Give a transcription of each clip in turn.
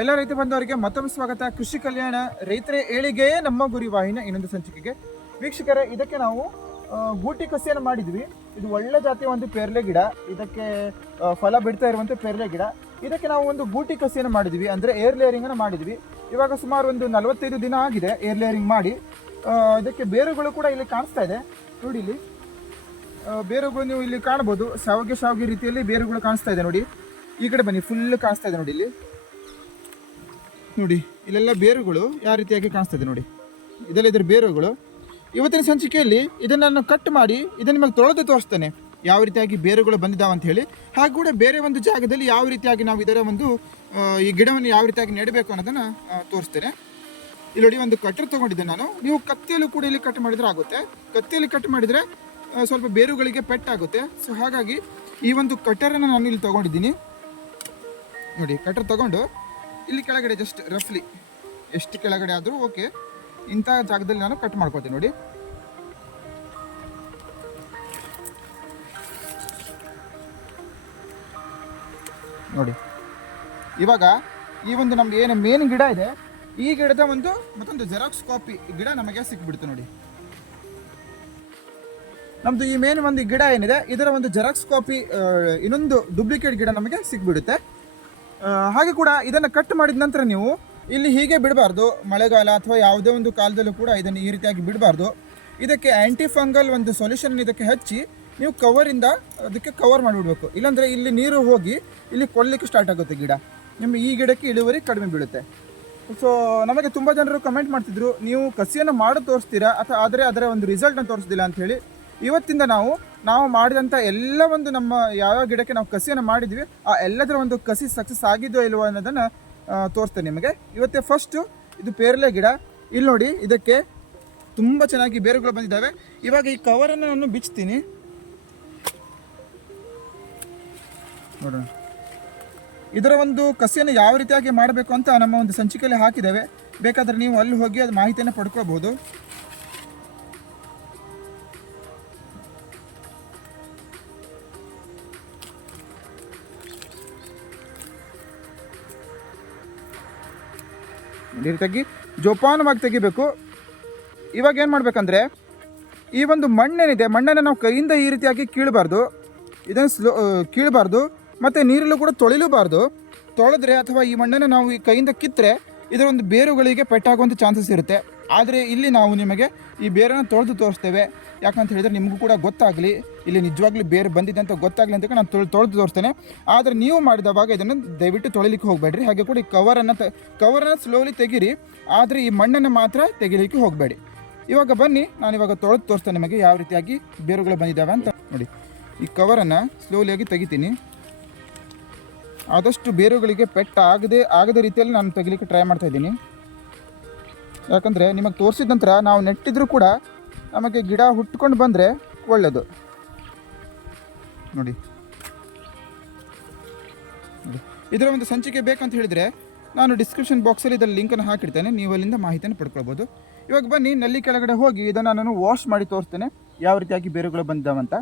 ಎಲ್ಲ ರೈತ ಬಂದವರಿಗೆ ಮತ್ತೊಮ್ಮೆ ಸ್ವಾಗತ. ಕೃಷಿ ಕಲ್ಯಾಣ ರೈತರ ಏಳಿಗೆಯೇ ನಮ್ಮ ಗುರಿ ವಾಹಿನಿ ಇನ್ನೊಂದು ಸಂಚಿಕೆಗೆ. ವೀಕ್ಷಕರೇ, ಇದಕ್ಕೆ ನಾವು ಗೂಟಿ ಕಸಿಯನ್ನು ಮಾಡಿದ್ವಿ. ಇದು ಒಳ್ಳೆ ಜಾತಿಯ ಒಂದು ಪೇರ್ಲೆ ಗಿಡ. ಇದಕ್ಕೆ ಫಲ ಬಿಡ್ತಾ ಇರುವಂಥ ಪೇರ್ಲೆ ಗಿಡ. ಇದಕ್ಕೆ ನಾವು ಒಂದು ಗೂಟಿ ಕಸಿಯನ್ನು ಮಾಡಿದ್ವಿ. ಅಂದರೆ ಏರ್ ಲೇಯರಿಂಗ್ ಅನ್ನು ಮಾಡಿದ್ವಿ. ಇವಾಗ ಸುಮಾರು ಒಂದು ನಲವತ್ತೈದು ದಿನ ಆಗಿದೆ ಏರ್ ಲೇಯರಿಂಗ್ ಮಾಡಿ. ಇದಕ್ಕೆ ಬೇರುಗಳು ಕೂಡ ಇಲ್ಲಿ ಕಾಣಿಸ್ತಾ ಇದೆ. ನೋಡಿ ಇಲ್ಲಿ. ಬೇರುಗಳು ನೀವು ಇಲ್ಲಿ ಕಾಣ್ಬೋದು ಶಾವಿಗೆ ಶಾವಿಗೆ ರೀತಿಯಲ್ಲಿ ಬೇರುಗಳು ಕಾಣಿಸ್ತಾ ಇದೆ ನೋಡಿ. ಈ ಕಡೆ ಬನ್ನಿ ಫುಲ್ ಕಾಣಿಸ್ತಾ ಇದೆ ನೋಡಿ ಇಲ್ಲಿ. ನೋಡಿ ಇಲ್ಲೆಲ್ಲ ಬೇರುಗಳು ಯಾವ ರೀತಿಯಾಗಿ ಕಾಣಿಸ್ತದೆ ನೋಡಿ. ಇದೆಲ್ಲ ಇದ್ರ ಬೇರುಗಳು. ಇವತ್ತಿನ ಸಂಚಿಕೆಯಲ್ಲಿ ಇದನ್ನು ನಾನು ಕಟ್ ಮಾಡಿ ಇದನ್ನು ನಿಮಗೆ ತೊಳೆದು ತೋರಿಸ್ತೇನೆ ಯಾವ ರೀತಿಯಾಗಿ ಬೇರುಗಳು ಬಂದಿದ್ದಾವೆ ಅಂತ ಹೇಳಿ. ಹಾಗೂ ಕೂಡ ಬೇರೆ ಒಂದು ಜಾಗದಲ್ಲಿ ಯಾವ ರೀತಿಯಾಗಿ ನಾವು ಇದರ ಒಂದು ಈ ಗಿಡವನ್ನು ಯಾವ ರೀತಿಯಾಗಿ ನೆಡಬೇಕು ಅನ್ನೋದನ್ನು ತೋರಿಸ್ತೇನೆ. ಇಲ್ಲಿ ನೋಡಿ ಒಂದು ಕಟ್ಟರ್ ತೊಗೊಂಡಿದ್ದೆ ನಾನು. ನೀವು ಕತ್ತಿಯಲ್ಲೂ ಕೂಡ ಇಲ್ಲಿ ಕಟ್ ಮಾಡಿದರೆ ಆಗುತ್ತೆ. ಕತ್ತಿಯಲ್ಲಿ ಕಟ್ ಮಾಡಿದರೆ ಸ್ವಲ್ಪ ಬೇರುಗಳಿಗೆ ಪೆಟ್ಟಾಗುತ್ತೆ ಸೊ ಹಾಗಾಗಿ ಈ ಒಂದು ಕಟ್ಟರನ್ನು ನಾನು ಇಲ್ಲಿ ತೊಗೊಂಡಿದ್ದೀನಿ. ನೋಡಿ ಕಟ್ಟರ್ ತಗೊಂಡು ಇಲ್ಲಿ ಕೆಳಗಡೆ ಜಸ್ಟ್ ರಫ್ಲಿ ಎಷ್ಟು ಕೆಳಗಡೆ ಆದರೂ ಓಕೆ ಇಂಥ ಜಾಗದಲ್ಲಿ ನಾನು ಕಟ್ ಮಾಡ್ಕೋತೀನಿ ನೋಡಿ. ನೋಡಿ. ಇವಾಗ ಈ ಒಂದು ನಮ್ದು ಏನು ಮೇನ್ ಗಿಡ ಇದೆ, ಈ ಗಿಡದ ಒಂದು ಮತ್ತೊಂದು ಜೆರಾಕ್ಸ್ ಕಾಪಿ ಗಿಡ ನಮಗೆ ಸಿಕ್ಬಿಡ್ತು ನೋಡಿ. ನಮ್ದು ಈ ಮೇನ್ ಒಂದು ಗಿಡ ಏನಿದೆ, ಇದರ ಒಂದು ಜೆರಾಕ್ಸ್ ಕಾಪಿ ಇನ್ನೊಂದು ಡೂಪ್ಲಿಕೇಟ್ ಗಿಡ ನಮಗೆ ಸಿಕ್ಬಿಡುತ್ತೆ. ಹಾಗೆ ಕೂಡ ಇದನ್ನು ಕಟ್ ಮಾಡಿದ ನಂತರ ನೀವು ಇಲ್ಲಿ ಹೀಗೆ ಬಿಡಬಾರ್ದು. ಮಳೆಗಾಲ ಅಥವಾ ಯಾವುದೇ ಒಂದು ಕಾಲದಲ್ಲೂ ಕೂಡ ಇದನ್ನು ಈ ರೀತಿಯಾಗಿ ಬಿಡಬಾರ್ದು. ಇದಕ್ಕೆ ಆ್ಯಂಟಿ ಫಂಗಲ್ ಒಂದು ಸೊಲ್ಯೂಷನ್ ಇದಕ್ಕೆ ಹಚ್ಚಿ ನೀವು ಕವರಿಂದ ಅದಕ್ಕೆ ಕವರ್ ಮಾಡಿಬಿಡ್ಬೇಕು. ಇಲ್ಲಾಂದರೆ ಇಲ್ಲಿ ನೀರು ಹೋಗಿ ಇಲ್ಲಿ ಕೊಡಲಿಕ್ಕೆ ಸ್ಟಾರ್ಟ್ ಆಗುತ್ತೆ ಗಿಡ. ನಿಮ್ಮ ಈ ಗಿಡಕ್ಕೆ ಇಳುವರಿ ಕಡಿಮೆ ಬೀಳುತ್ತೆ. ಸೊ ನಮಗೆ ತುಂಬ ಜನರು ಕಮೆಂಟ್ ಮಾಡ್ತಿದ್ರು, ನೀವು ಕಸಿಯನ್ನು ಮಾಡಿ ತೋರಿಸ್ತೀರಾ ಅಥವಾ ಆದರೆ ಅದರ ಒಂದು ರಿಸಲ್ಟನ್ನು ಅಂತ ಹೇಳಿ ಇವತ್ತಿಂದ ನಾವು ನಾವು ಮಾಡಿದಂಥ ಎಲ್ಲ ಒಂದು ನಮ್ಮ ಯಾವ್ಯಾವ ಗಿಡಕ್ಕೆ ನಾವು ಕಸಿಯನ್ನು ಮಾಡಿದ್ವಿ, ಆ ಎಲ್ಲದರ ಒಂದು ಕಸಿ ಸಕ್ಸಸ್ ಆಗಿದೋ ಇಲ್ವೋ ಅನ್ನೋದನ್ನು ತೋರಿಸ್ತೇನೆ ನಿಮಗೆ. ಇವತ್ತೇ ಫಸ್ಟು ಇದು ಪೇರಲೆ ಗಿಡ. ಇಲ್ಲಿ ನೋಡಿ, ಇದಕ್ಕೆ ತುಂಬ ಚೆನ್ನಾಗಿ ಬೇರುಗಳು ಬಂದಿದ್ದಾವೆ. ಇವಾಗ ಈ ಕವರನ್ನು ನಾನು ಬಿಚ್ತೀನಿ. ನೋಡೋಣ. ಇದರ ಒಂದು ಕಸಿಯನ್ನು ಯಾವ ರೀತಿಯಾಗಿ ಮಾಡಬೇಕು ಅಂತ ನಮ್ಮ ಒಂದು ಸಂಚಿಕೆಯಲ್ಲಿ ಹಾಕಿದ್ದೇವೆ. ಬೇಕಾದರೆ ನೀವು ಅಲ್ಲಿ ಹೋಗಿ ಅದು ಮಾಹಿತಿಯನ್ನು ಪಡ್ಕೊಳ್ಬೋದು. ಈ ರೀತಿಯಾಗಿ ಜೋಪಾನವಾಗಿ ತೆಗಿಬೇಕು. ಇವಾಗ ಏನು ಮಾಡಬೇಕಂದ್ರೆ, ಈ ಒಂದು ಮಣ್ಣೇನಿದೆ, ಮಣ್ಣನ್ನು ನಾವು ಕೈಯಿಂದ ಈ ರೀತಿಯಾಗಿ ಕೀಳಬಾರ್ದು. ಇದನ್ನು ಸ್ಲೋ ಕೀಳಬಾರ್ದು. ಮತ್ತು ನೀರಲ್ಲೂ ಕೂಡ ತೊಳಿಲೂಬಾರ್ದು. ತೊಳೆದ್ರೆ ಅಥವಾ ಈ ಮಣ್ಣನ್ನು ನಾವು ಈ ಕೈಯಿಂದ ಕಿತ್ತರೆ, ಇದರ ಒಂದು ಬೇರುಗಳಿಗೆ ಪೆಟ್ಟಾಗುವಂಥ ಚಾನ್ಸಸ್ ಇರುತ್ತೆ. ಆದರೆ ಇಲ್ಲಿ ನಾವು ನಿಮಗೆ ಈ ಬೇರನ್ನು ತೊಳೆದು ತೋರಿಸ್ತೇವೆ. ಯಾಕಂತ ಹೇಳಿದರೆ ನಿಮಗೂ ಕೂಡ ಗೊತ್ತಾಗಲಿ, ಇಲ್ಲಿ ನಿಜವಾಗ್ಲೂ ಬೇರು ಬಂದಿದೆ ಅಂತ ಗೊತ್ತಾಗಲಿ ಅಂತ ನಾನು ತೊಳೆ, ತೊಳೆದು ತೋರಿಸ್ತೇನೆ. ಆದರೆ ನೀವು ಮಾಡಿದವಾಗ ಇದನ್ನು ದಯವಿಟ್ಟು ತೊಳಿಲಿಕ್ಕೆ ಹೋಗಬೇಡ್ರಿ. ಹಾಗೆ ಕೂಡ ಈ ಕವರನ್ನು ತ, ಕವರನ್ನು ಸ್ಲೋಲಿ ತೆಗೀರಿ. ಆದರೆ ಈ ಮಣ್ಣನ್ನು ಮಾತ್ರ ತೆಗಿಲಿಕ್ಕೆ ಹೋಗಬೇಡಿ. ಇವಾಗ ಬನ್ನಿ, ನಾನು ಇವಾಗ ತೊಳೆದು ತೋರಿಸ್ತೇನೆ ನಿಮಗೆ ಯಾವ ರೀತಿಯಾಗಿ ಬೇರುಗಳು ಬಂದಿದ್ದಾವೆ ಅಂತ. ನೋಡಿ, ಈ ಕವರನ್ನು ಸ್ಲೋಲಿಯಾಗಿ ತೆಗಿತೀನಿ. ಆದಷ್ಟು ಬೇರುಗಳಿಗೆ ಪೆಟ್ಟ ಆಗದೆ, ಆಗದ ರೀತಿಯಲ್ಲಿ ನಾನು ತೆಗಿಲಿಕ್ಕೆ ಟ್ರೈ ಮಾಡ್ತಾ ಇದ್ದೀನಿ. ಯಾಕಂದರೆ ನಿಮಗೆ ತೋರಿಸಿದ ನಂತರ ನಾವು ನೆಟ್ಟಿದ್ರೂ ಕೂಡ ನಮಗೆ ಗಿಡ ಹುಟ್ಕೊಂಡು ಬಂದರೆ ಒಳ್ಳೆಯದು ನೋಡಿ. ಇದರ ಒಂದು ಸಂಚಿಕೆ ಬೇಕಂತ ಹೇಳಿದರೆ ನಾನು ಡಿಸ್ಕ್ರಿಪ್ಷನ್ ಬಾಕ್ಸಲ್ಲಿ ಇದರ ಲಿಂಕನ್ನು ಹಾಕಿರ್ತೇನೆ ನೀವು ಅಲ್ಲಿಂದ ಮಾಹಿತಿಯನ್ನು ಪಡ್ಕೊಳ್ಬೋದು. ಇವಾಗ ಬನ್ನಿ, ನಲ್ಲಿ ಕೆಳಗಡೆ ಹೋಗಿ ಇದನ್ನು ನಾನು ವಾಶ್ ಮಾಡಿ ತೋರಿಸ್ತೇನೆ. ಯಾವ ರೀತಿಯಾಗಿ ಬೇರುಗಳು ಬಂದಿದ್ದಾವಂತ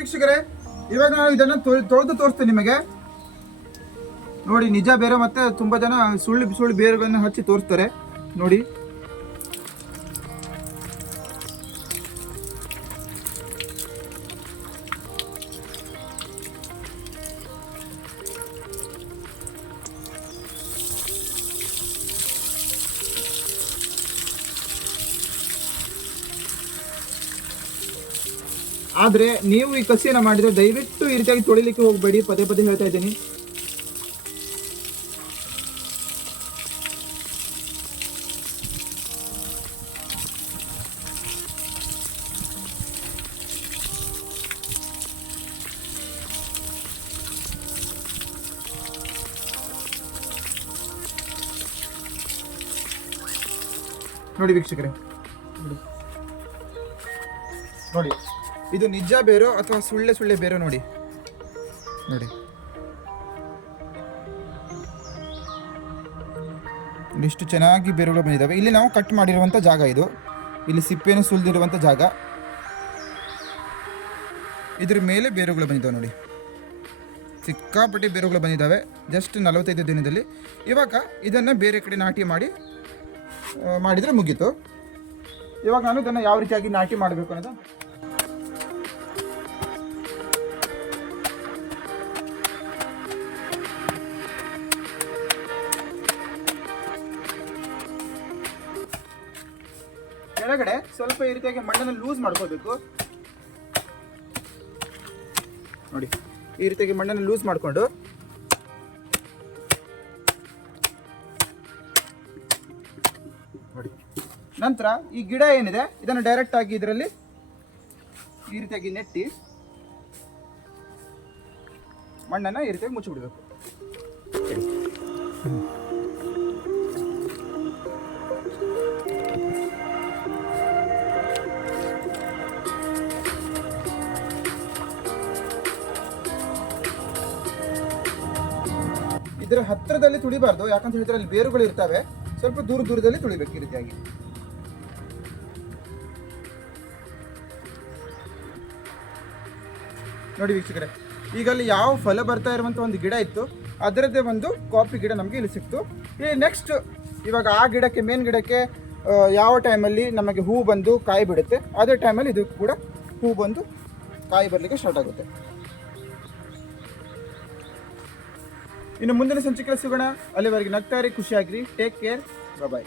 ವೀಕ್ಷಕರೇ, ಇವಾಗ ನಾನು ಇದನ್ನು ತೊಳ್- ತೊಳೆದು ತೋರಿಸ್ತೇನೆ ನಿಮಗೆ. ನೋಡಿ, ನಿಜ ಬೇರೆ ಮತ್ತೆ ತುಂಬಾ ಜನ ಸುಳ್ಳು ಸುಳ್ಳು ಬೇರುಗಳನ್ನ ಹಚ್ಚಿ ತೋರಿಸ್ತಾರೆ. ನೋಡಿ. ಆದ್ರೆ ನೀವು ಈ ಕಸಿಯನ್ನ ಮಾಡಿದ್ರೆ ದಯವಿಟ್ಟು ಈ ರೀತಿಯಾಗಿ ತೊಳಿಲಿಕ್ಕೆ ಹೋಗಬೇಡಿ. ಪದೇ ಪದೇ ಹೇಳ್ತಾ ಇದ್ದೀನಿ. ನೋಡಿ ವೀಕ್ಷಕರೇ. ನೋಡಿ. ಇದು ನಿಜ ಬೇರೋ ಅಥವಾ ಸುಳ್ಳೆ ಸುಳ್ಳೆ ಬೇರೋ ನೋಡಿ. ನೋಡಿ. ಇಷ್ಟು ಚೆನ್ನಾಗಿ ಬೇರುಗಳು ಬಂದಿದ್ದಾವೆ. ಇಲ್ಲಿ ನಾವು ಕಟ್ ಮಾಡಿರುವಂಥ ಜಾಗ ಇದು. ಇಲ್ಲಿ ಸಿಪ್ಪೆಯನ್ನು ಸುಲಿದಿರುವಂಥ ಜಾಗ. ಇದ್ರ ಮೇಲೆ ಬೇರುಗಳು ಬಂದಿದ್ದಾವೆ ನೋಡಿ. ಸಿಕ್ಕಾಪಟ್ಟೆ ಬೇರುಗಳು ಬಂದಿದ್ದಾವೆ. ಜಸ್ಟ್ ನಲವತ್ತೈದು ದಿನದಲ್ಲಿ. ಇವಾಗ ಇದನ್ನು ಬೇರೆ ಕಡೆ ನಾಟಿ ಮಾಡಿ ಮಾಡಿದರೆ ಮುಗೀತು. ಇವಾಗ ನಾನು ಇದನ್ನು ಯಾವ ರೀತಿಯಾಗಿ ನಾಟಿ ಮಾಡಬೇಕು ಅನ್ನೋದು ಕೆಳಗಡೆ ಸ್ವಲ್ಪ ಈ ರೀತಿಯಾಗಿ ಮಣ್ಣನ್ನು ಲೂಸ್ ಮಾಡ್ಕೋಬೇಕು. ನೋಡಿ, ಈ ರೀತಿಯಾಗಿ ಮಣ್ಣನ್ನು ಲೂಸ್ ಮಾಡಿಕೊಂಡು. ನೋಡಿ, ನಂತರ ಈ ಗಿಡ ಏನಿದೆ, ಇದನ್ನು ಡೈರೆಕ್ಟ್ ಆಗಿ ಇದರಲ್ಲಿ ಈ ರೀತಿಯಾಗಿ ನೆಟ್ಟಿ ಮಣ್ಣನ್ನು ಈ ರೀತಿಯಾಗಿ ಮುಚ್ಚಿಬಿಡ್ಬೇಕು. ಇದರ ಹತ್ತಿರದಲ್ಲಿ ತುಳಿಬಾರ್ದು. ಯಾಕಂತ ಹೇಳಿದ್ರೆ ಅಲ್ಲಿ ಬೇರುಗಳು ಇರ್ತವೆ. ಸ್ವಲ್ಪ ದೂರ ದೂರದಲ್ಲಿ ತುಳಿಬೇಕು ಈ ರೀತಿಯಾಗಿ. ನೋಡಿ ವೀಕ್ಷಕರೇ, ಈಗ ಅಲ್ಲಿ ಯಾವ ಫಲ ಬರ್ತಾ ಇರುವಂಥ ಒಂದು ಗಿಡ ಇತ್ತು. ಅದರದ್ದೇ ಒಂದು ಕಾಪಿ ಗಿಡ ನಮಗೆ ಇಲ್ಲಿ ಸಿಕ್ತು. ಇಲ್ಲಿ ನೆಕ್ಸ್ಟ್ ಇವಾಗ ಆ ಗಿಡಕ್ಕೆ ಮೇನ್ ಗಿಡಕ್ಕೆ ಯಾವ ಟೈಮಲ್ಲಿ ನಮಗೆ ಹೂ ಬಂದು ಕಾಯಿ ಬಿಡುತ್ತೆ ಅದೇ ಟೈಮಲ್ಲಿ ಇದು ಕೂಡ ಹೂ ಬಂದು ಕಾಯಿ ಬರಲಿಕ್ಕೆ ಸ್ಟಾರ್ಟ್ ಆಗುತ್ತೆ. ಇನ್ನು ಮುಂದಿನ ಸಂಚಿಕೆ ಸಿಗೋಣ ಅಲ್ಲಿವರೆಗೆ ನಗ್ತಾರಿ ಖುಷಿಯಾಗಿರಿ. Take care bye